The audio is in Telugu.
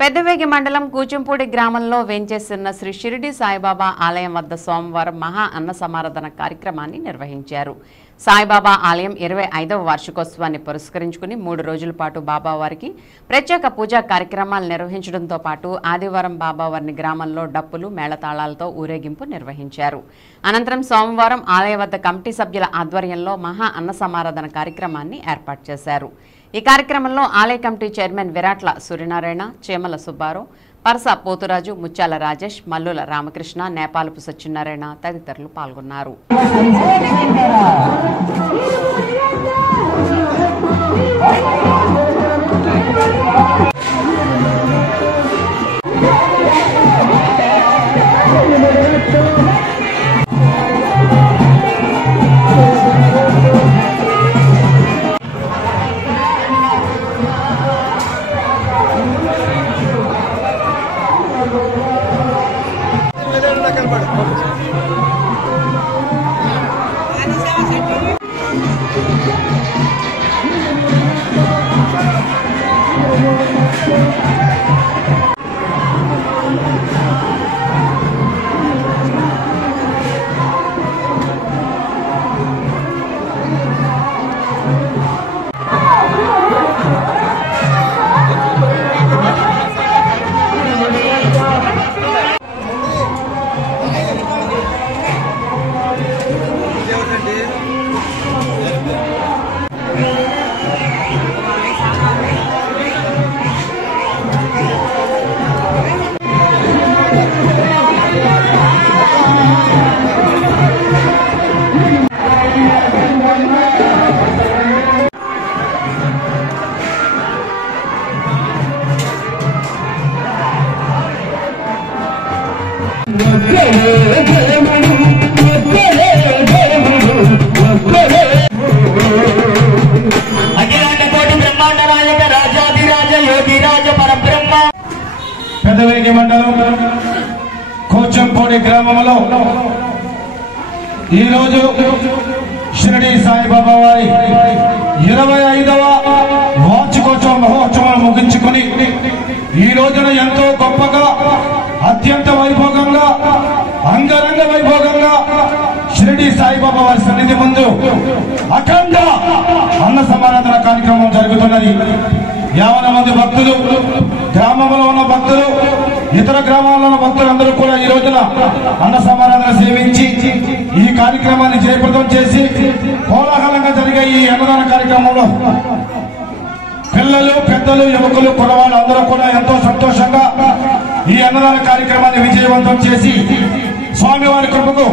పెద్దవేగి మండలం కూచంపూడి గ్రామంలో వేంచేస్తున్న శ్రీ షిరిడి సాయిబాబా ఆలయం వద్ద సోమవారం మహా అన్న సమారాధన కార్యక్రమాన్ని నిర్వహించారు. సాయిబాబా ఆలయం 25వ వార్షికోత్సవాన్ని పురస్కరించుకుని 3 రోజుల పాటు బాబావారికి ప్రత్యేక పూజా కార్యక్రమాలు నిర్వహించడంతో పాటు ఆదివారం బాబావారిని గ్రామంలో డప్పులు మేళతాళాలతో ఊరేగింపు నిర్వహించారు. అనంతరం సోమవారం ఆలయ వద్ద కమిటీ సభ్యుల ఆధ్వర్యంలో మహా అన్న సమారాధన కార్యక్రమాన్ని ఏర్పాటు చేశారు. ఈ కార్యక్రమంలో ఆలయ కమిటీ చైర్మన్ విరాట్ల సూర్యనారాయణ, చేమల సుబ్బారావు, పరస పోతురాజు, ముత్యాల రాజేష్, మల్లుల రామకృష్ణ, నేపాలపు సత్యనారాయణ తదితరులు పాల్గొన్నారు. పెద్దవేగి మండలం కూచంపూడి గ్రామంలో ఈరోజు షిరిడి సాయిబాబా వారి 25వ వార్షికోత్సవ మహోత్సవాలు ముగించుకుని ఈ రోజున ఎంతో గొప్పగా అత్యంత వైభోగంగా అంగరంగ వైభోగంగా షిరిడి సాయిబాబా వారి సన్నిధి ముందు అఖండ అన్న సమారాధన కార్యక్రమం జరుగుతున్నది. 50 మంది భక్తులు, గ్రామంలో ఉన్న భక్తులు, ఇతర గ్రామాల్లో ఉన్న భక్తులందరూ కూడా ఈ రోజున అన్న సమారాధన సేవించి ఈ కార్యక్రమాన్ని జయప్రదం చేసి కోలాహలంగా జరిగే ఈ అన్నదాన కార్యక్రమంలో పిల్లలు, పెద్దలు, యువకులు, కురవాళ్ళు అందరూ కూడా ఎంతో సంతోషంగా ఈ అన్నదాన కార్యక్రమాన్ని విజయవంతం చేసి స్వామివారి కృపకు